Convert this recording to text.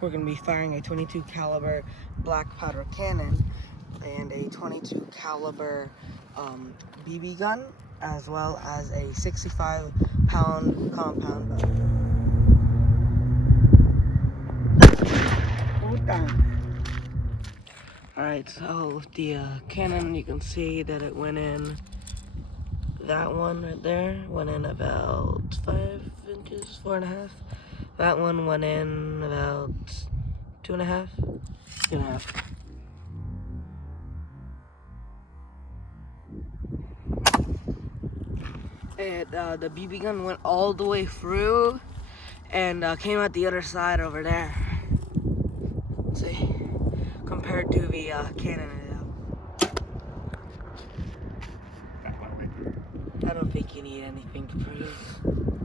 we're going to be firing a 22 caliber black powder cannon and a 22 caliber BB gun, as well as a 65-pound compound gun. Alright, so with the cannon, you can see that it went in, that one right there went in about 5 inches, 4.5. That one went in about 2.5. 2.5. And the BB gun went all the way through and came out the other side over there. See, compared to the cannon. I don't think you need anything to prove.